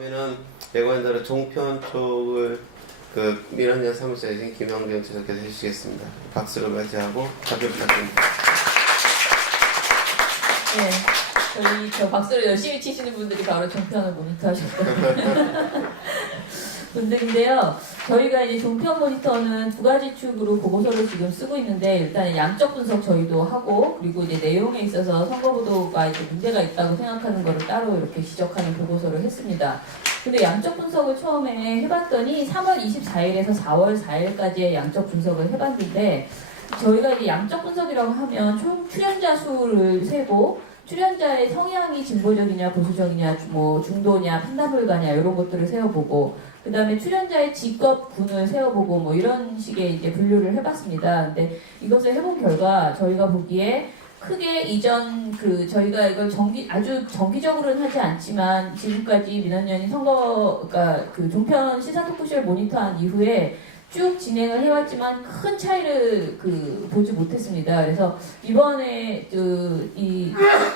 다음에는 대관자로 종편 쪽을 그 민원연 사무소에 김영경 지사께서 해주시겠습니다. 박수로 맞이하고 답변 부탁드립니다. 네. 저희 저 박수를 열심히 치시는 분들이 바로 종편을 모니터하셨던 분들인데요. 저희가 이제 종편 모니터는 두 가지 축으로 보고서를 지금 쓰고 있는데 일단 양적 분석 저희도 하고 그리고 이제 내용에 있어서 선거보도가 이제 문제가 있다고 생각하는 거를 따로 이렇게 지적하는 보고서를 했습니다. 근데 양적 분석을 처음에 해봤더니 3월 24일에서 4월 4일까지의 양적 분석을 해봤는데 저희가 이제 양적 분석이라고 하면 총 출연자 수를 세고 출연자의 성향이 진보적이냐 보수적이냐 뭐 중도냐 판단불가냐 이런 것들을 세워보고 그 다음에 출연자의 직업군을 세워보고 뭐 이런 식의 이제 분류를 해봤습니다. 근데 이것을 해본 결과 저희가 보기에 크게 이전 그 저희가 이걸 정기 아주 정기적으로는 하지 않지만 지금까지 민원연이 선거 그러니까 그 종편 시사 토크쇼를 모니터한 이후에 쭉 진행을 해왔지만 큰 차이를 그 보지 못했습니다. 그래서 이번에 그이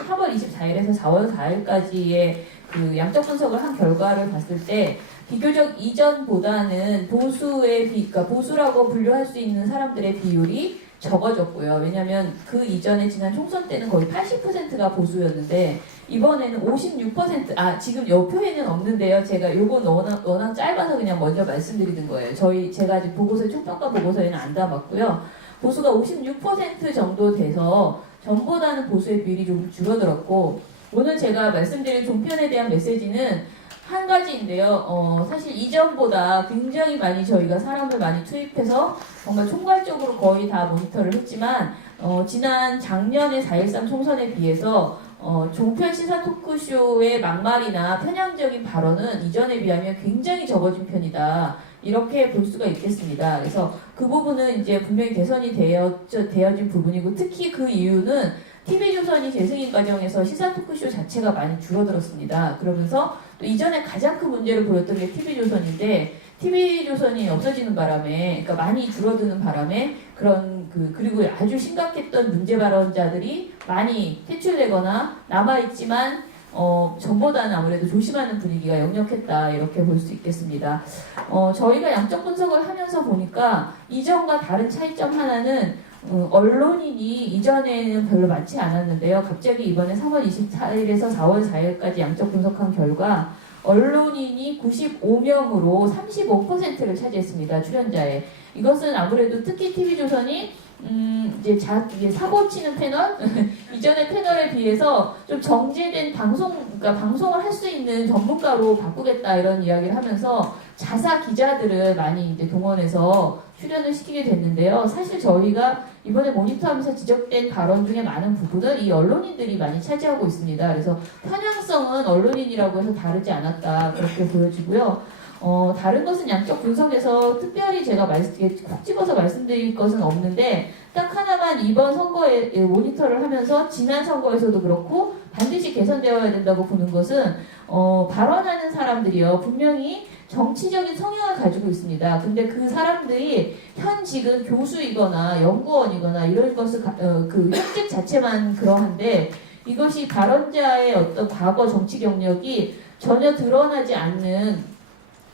3월 24일에서 4월 4일까지의 그 양적 분석을 한 결과를 봤을 때 비교적 이전보다는 보수의 비, 그러니까 보수라고 분류할 수 있는 사람들의 비율이 적어졌고요. 왜냐하면 그 이전에 지난 총선 때는 거의 80%가 보수였는데 이번에는 56%, 아, 지금 요 표에는 없는데요. 제가 요건 워낙, 워낙 짧아서 그냥 먼저 말씀드리는 거예요. 저희, 제가 아직 보고서, 총평가 보고서에는 안 담았고요. 보수가 56% 정도 돼서 전보다는 보수의 비율이 좀 줄어들었고, 오늘 제가 말씀드린 종편에 대한 메시지는 한 가지인데요. 어, 사실 이전보다 굉장히 많이 저희가 사람을 많이 투입해서 정말 총괄적으로 거의 다 모니터를 했지만, 어, 지난 작년의 4.13 총선에 비해서 어, 종편 시사 토크쇼의 막말이나 편향적인 발언은 이전에 비하면 굉장히 적어진 편이다. 이렇게 볼 수가 있겠습니다. 그래서 그 부분은 이제 분명히 개선이 되어, 되어진 부분이고 특히 그 이유는 TV조선이 재승인 과정에서 시사 토크쇼 자체가 많이 줄어들었습니다. 그러면서 또 이전에 가장 큰 문제를 보였던 게 TV조선인데 TV조선이 없어지는 바람에 그러니까 많이 줄어드는 바람에 그런 그 그리고 아주 심각했던 문제 발언자들이 많이 퇴출되거나 남아 있지만 어 전보다는 아무래도 조심하는 분위기가 역력했다 이렇게 볼 수 있겠습니다. 어 저희가 양적 분석을 하면서 보니까 이전과 다른 차이점 하나는 음, 언론인이 이전에는 별로 많지 않았는데요. 갑자기 이번에 3월 24일에서 4월 4일까지 양적 분석한 결과 언론인이 95명으로 35%를 차지했습니다. 출연자의. 이것은 아무래도 특히 TV조선이 음, 이제 자, 이게 사고 치는 패널? 이전의 패널에 비해서 좀 정제된 방송, 그러니까 방송을 할 수 있는 전문가로 바꾸겠다 이런 이야기를 하면서 자사 기자들을 많이 이제 동원해서 출연을 시키게 됐는데요. 사실 저희가 이번에 모니터하면서 지적된 발언 중에 많은 부분을 이 언론인들이 많이 차지하고 있습니다. 그래서 편향성은 언론인이라고 해서 다르지 않았다 그렇게 보여지고요. 어, 다른 것은 양적 분석에서 특별히 제가 콕 집어서 말씀드릴 것은 없는데 딱 하나만 이번 선거에 예, 모니터를 하면서 지난 선거에서도 그렇고 반드시 개선되어야 된다고 보는 것은 어, 발언하는 사람들이요 분명히 정치적인 성향을 가지고 있습니다. 근데 그 사람들이 현직은 교수이거나 연구원이거나 이런 것을 가- 어, 그 현직 자체만 그러한데 이것이 발언자의 어떤 과거 정치 경력이 전혀 드러나지 않는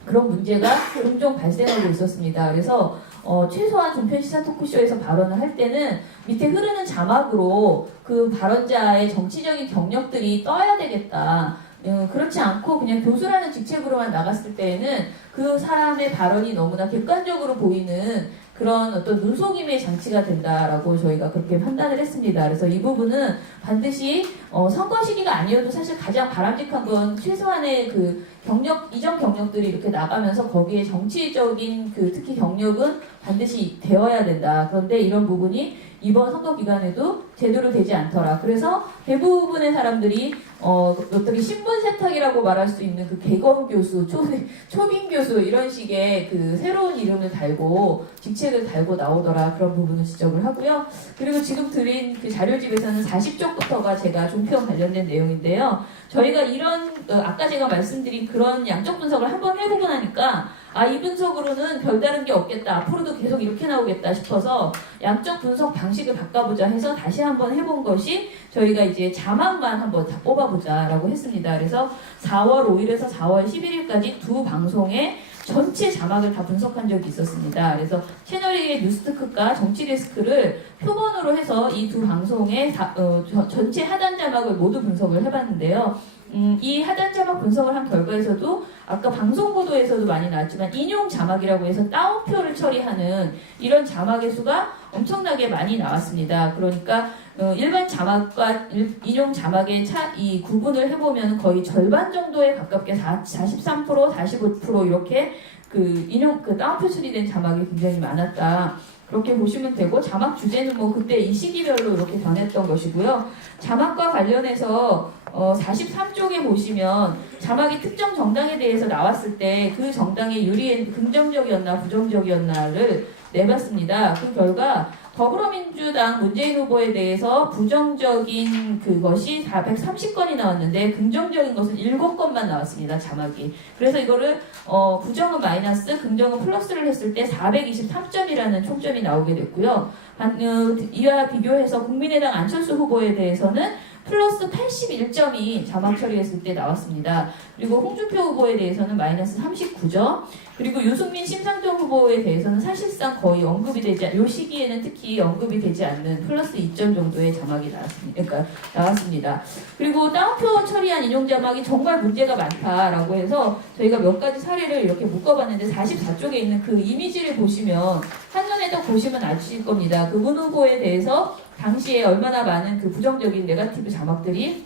그런 문제가 종종 발생하고 있었습니다. 그래서 어, 최소한 종편 시사 토크쇼에서 발언을 할 때는 밑에 흐르는 자막으로 그 발언자의 정치적인 경력들이 떠야 되겠다. 음, 그렇지 않고 그냥 교수라는 직책으로만 나갔을 때에는 그 사람의 발언이 너무나 객관적으로 보이는 그런 어떤 눈속임의 장치가 된다라고 저희가 그렇게 판단을 했습니다. 그래서 이 부분은 반드시 어, 선거 시기가 아니어도 사실 가장 바람직한 건 최소한의 그 경력 이전 경력들이 이렇게 나가면서 거기에 정치적인 그 특히 경력은 반드시 되어야 된다. 그런데 이런 부분이 이번 선거 기간에도 제대로 되지 않더라. 그래서 대부분의 사람들이 어, 어떻게 신분 세탁이라고 말할 수 있는 그 개검 교수, 초, 초빙 교수 이런 식의 그 새로운 이름을 달고 직책을 달고 나오더라 그런 부분을 지적을 하고요. 그리고 지금 드린 그 자료집에서는 40쪽부터가 제가 종편 관련된 내용인데요. 저희가 이런 어, 아까 제가 말씀드린 그런 양적 분석을 한번 해보고 나니까 아 이 분석으로는 별다른 게 없겠다 앞으로도 계속 이렇게 나오겠다 싶어서 양적 분석 방식을 바꿔보자 해서 다시 한번 해본 것이 저희가 이제 자막만 한번 다 뽑아보자라고 했습니다. 그래서 4월 5일에서 4월 11일까지 두 방송에 전체 자막을 다 분석한 적이 있었습니다. 그래서 채널의 뉴스트크과 정치데스크를 표본으로 해서 이 두 방송의 다- 어, 저- 전체 하단 자막을 모두 분석을 해봤는데요. 음, 이 하단 자막 분석을 한 결과에서도 아까 방송 보도에서도 많이 나왔지만 인용 자막이라고 해서 따옴표를 처리하는 이런 자막의 수가 엄청나게 많이 나왔습니다. 그러니까 어, 일반 자막과 일- 인용 자막의 차, 이 구분을 해보면 거의 절반 정도에 가깝게 4, 43%, 45% 이렇게 그 인용 그 따옴표 처리된 자막이 굉장히 많았다. 그렇게 보시면 되고 자막 주제는 뭐 그때 이 시기별로 이렇게 변했던 것이고요. 자막과 관련해서 어, 43쪽에 보시면 자막이 특정 정당에 대해서 나왔을 때 그 정당의 유리에 긍정적이었나 부정적이었나를 내봤습니다. 그 결과 더불어민주당 문재인 후보에 대해서 부정적인 그것이 430건이 나왔는데 긍정적인 것은 7건만 나왔습니다. 자막이. 그래서 이거를 어, 부정은 마이너스, 긍정은 플러스를 했을 때 423점이라는 총점이 나오게 됐고요. 반- 어, 이와 비교해서 국민의당 안철수 후보에 대해서는 플러스 81점이 자막 처리했을 때 나왔습니다. 그리고 홍준표 후보에 대해서는 마이너스 39점, 그리고 유승민 심상정 후보에 대해서는 사실상 거의 언급이 되지 않, 요 시기에는 특히 언급이 되지 않는 플러스 2점 정도의 자막이 나왔습니다. 그러니까 나왔습니다. 그리고 따옴표 처리한 인용 자막이 정말 문제가 많다라고 해서 저희가 몇 가지 사례를 이렇게 묶어봤는데 44쪽에 있는 그 이미지를 보시면 한눈에 딱 보시면 아실 겁니다. 그문 후보에 대해서 당시에 얼마나 많은 그 부정적인 네가티브 자막들이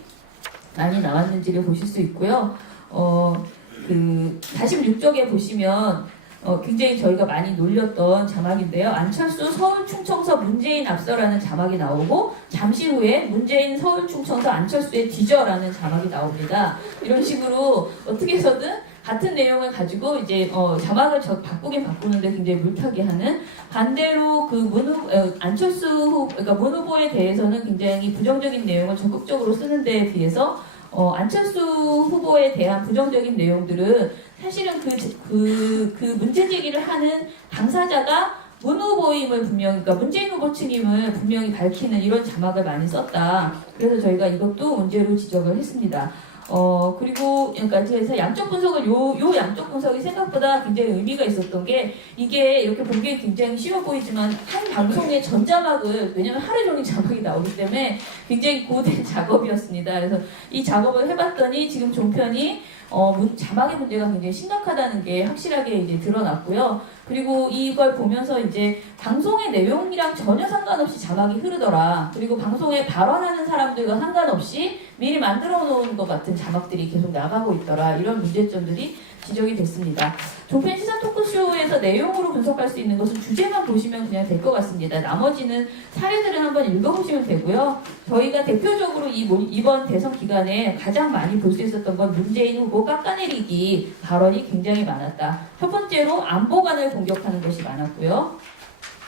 많이 나왔는지를 보실 수 있고요. 어, 그 46쪽에 보시면 어, 굉장히 저희가 많이 놀렸던 자막인데요. 안철수 서울 충청서 문재인 앞서라는 자막이 나오고 잠시 후에 문재인 서울 충청서 안철수의 뒤져라는 자막이 나옵니다. 이런 식으로 어떻게 해서든 같은 내용을 가지고 이제 어, 자막을 저 바꾸긴 바꾸는데 굉장히 물타기 하는 반대로 그문 후, 어, 안철수 후, 그러니까 문 후보에 대해서는 굉장히 부정적인 내용을 적극적으로 쓰는 데에 비해서 어, 안철수 후보에 대한 부정적인 내용들은 사실은 그, 그, 그 문제 제기를 하는 당사자가 문 후보임을 분명히, 그러니까 문재인 후보 측임을 분명히 밝히는 이런 자막을 많이 썼다. 그래서 저희가 이것도 문제로 지적을 했습니다. 어, 그리고, 그러니까 그래서 양쪽 분석을, 요, 요 양쪽 분석이 생각보다 굉장히 의미가 있었던 게, 이게 이렇게 보기에 굉장히 쉬워 보이지만, 한 방송의 전자막을, 왜냐면 하루 종일 자막이 나오기 때문에 굉장히 고된 작업이었습니다. 그래서 이 작업을 해봤더니 지금 종편이 어, 문- 자막의 문제가 굉장히 심각하다는 게 확실하게 이제 드러났고요. 그리고 이걸 보면서 이제 방송의 내용이랑 전혀 상관없이 자막이 흐르더라. 그리고 방송에 발언하는 사람들과 상관없이 미리 만들어 놓은 것 같은 자막들이 계속 나가고 있더라. 이런 문제점들이 지적이 됐습니다. 종편 시사 토크쇼에서 내용으로 분석할 수 있는 것은 주제만 보시면 그냥 될 것 같습니다. 나머지는 사례들은 한번 읽어보시면 되고요. 저희가 대표적으로 이 모- 이번 대선 기간에 가장 많이 볼 수 있었던 건 문재인 후보 깎아내리기 발언이 굉장히 많았다. 첫 번째로 안보관을 공격하는 것이 많았고요.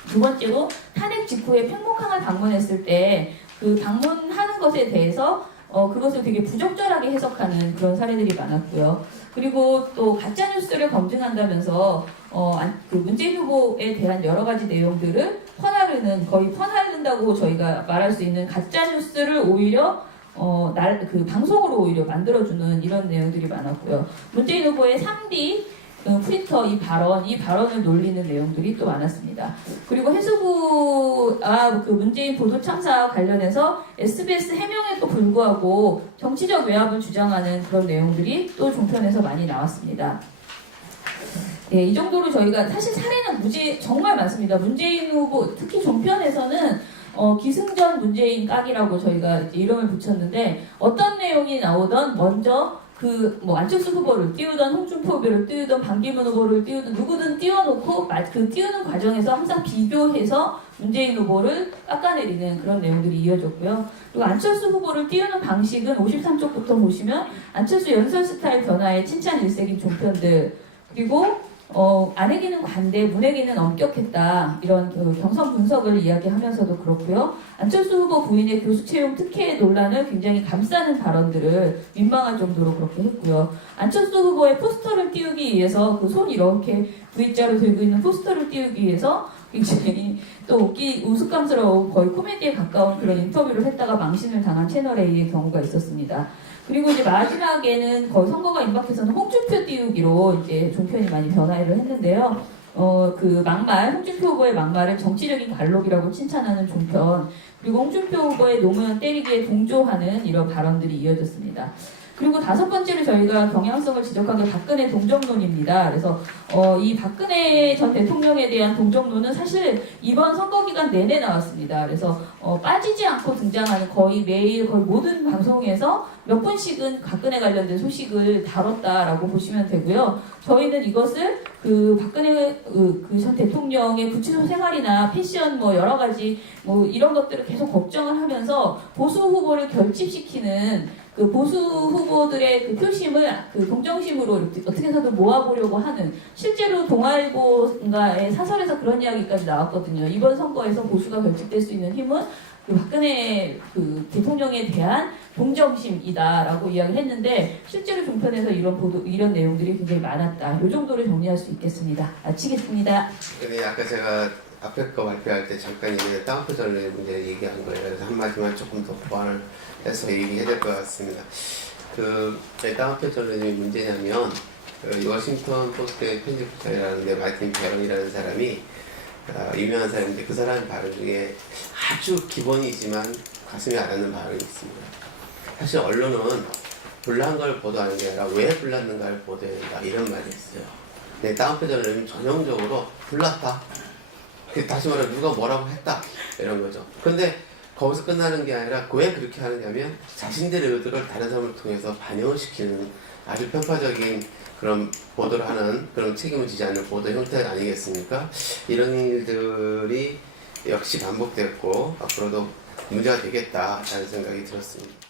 두 번째로 탄핵 직후에 평목항을 방문했을 때 그 방문하는 것에 대해서 어, 그것을 되게 부적절하게 해석하는 그런 사례들이 많았고요. 그리고 또 가짜 뉴스를 검증한다면서 어, 안- 그 문재인 후보에 대한 여러 가지 내용들을 퍼나르는 거의 퍼나른다고 저희가 말할 수 있는 가짜 뉴스를 오히려 어, 날, 그 방송으로 오히려 만들어주는 이런 내용들이 많았고요. 문재인 후보의 3D 그 프린터 이 발언, 이 발언을 놀리는 내용들이 또 많았습니다. 그리고 해수부와 그 문재인 보도 참사와 관련해서 SBS 해명에도 불구하고 정치적 외압을 주장하는 그런 내용들이 또 종편에서 많이 나왔습니다. 예, 이 정도로 저희가 사실 사례는 무지 정말 많습니다. 문재인 후보 특히 종편에서는 어, 기승전 문재인 깍이라고 저희가 이름을 붙였는데 어떤 내용이 나오던 먼저 그 뭐 안철수 후보를 띄우던 홍준표 후보를 띄우던 반기문 후보를 띄우던 누구든 띄워놓고 마- 그 띄우는 과정에서 항상 비교해서 문재인 후보를 깎아내리는 그런 내용들이 이어졌고요. 그리고 안철수 후보를 띄우는 방식은 53쪽부터 보시면 안철수 연설 스타일 변화에 칭찬 일색인 종편들 그리고 어, 안에기는 관대, 문에기는 엄격했다. 이런 그 경선 분석을 이야기하면서도 그렇고요. 안철수 후보 부인의 교수 채용 특혜 논란을 굉장히 감싸는 발언들을 민망할 정도로 그렇게 했고요. 안철수 후보의 포스터를 띄우기 위해서 그 손 이렇게 V자로 들고 있는 포스터를 띄우기 위해서 굉장히 또 웃기 우스꽝스러운 거의 코미디에 가까운 그런 인터뷰를 했다가 망신을 당한 채널 A의 경우가 있었습니다. 그리고 이제 마지막에는 거의 선거가 임박해서는 홍준표 띄우기로 이제 종편이 많이 변화를 했는데요. 어, 그 막말, 홍준표 후보의 막말을 정치적인 갈록이라고 칭찬하는 종편, 그리고 홍준표 후보의 노무현 때리기에 동조하는 이런 발언들이 이어졌습니다. 그리고 다섯 번째로 저희가 경향성을 지적한 게 박근혜 동정론입니다. 그래서 어, 이 박근혜 전 대통령에 대한 동정론은 사실 이번 선거 기간 내내 나왔습니다. 그래서 어, 빠지지 않고 등장하는 거의 매일 거의 모든 방송에서 몇 분씩은 박근혜 관련된 소식을 다뤘다라고 보시면 되고요. 저희는 이것을 그 박근혜 그전 대통령의 구치소 생활이나 패션 뭐 여러 가지 뭐 이런 것들을 계속 걱정을 하면서 보수 후보를 결집시키는 그 보수 후보들의 그 표심을 그 동정심으로 어떻게 해서든 모아보려고 하는 실제로 동아일보인가의 사설에서 그런 이야기까지 나왔거든요. 이번 선거에서 보수가 결집될 수 있는 힘은 그 박근혜 그 대통령에 대한 동정심이다라고 이야기를 했는데 실제로 종편에서 이런 보도 이런 내용들이 굉장히 많았다. 이 정도를 정리할 수 있겠습니다. 마치겠습니다. 근데 아까 제가 앞에 거 발표할 때 잠깐 이제 다운표 전례 문제 얘기한 거예요. 그래서 한마디만 조금 더 보완을 해서 얘기해야 될 것 같습니다. 그 다운표 전례의 문제냐면 그 워싱턴 포스트의 편집자라는데 마틴 베런이라는 사람이 어, 유명한 사람인데 그 사람 발언 중에 아주 기본이지만 가슴이 아닿는 발언이 있습니다. 사실 언론은 불난 걸 보도하는 게 아니라 왜 불났는가를 보도해야 된다 이런 말이 있어요. 네, 다운표 전례는 전형적으로 불났다. 그 다시 말해 누가 뭐라고 했다 이런 거죠. 근데 거기서 끝나는 게 아니라 왜 그렇게 하느냐면 자신들의 의도를 다른 사람을 통해서 반영을 시키는 아주 편파적인 그런 보도를 하는 그런 책임을 지지 않는 보도 형태 아니겠습니까? 이런 일들이 역시 반복됐고 앞으로도 문제가 되겠다라는 생각이 들었습니다.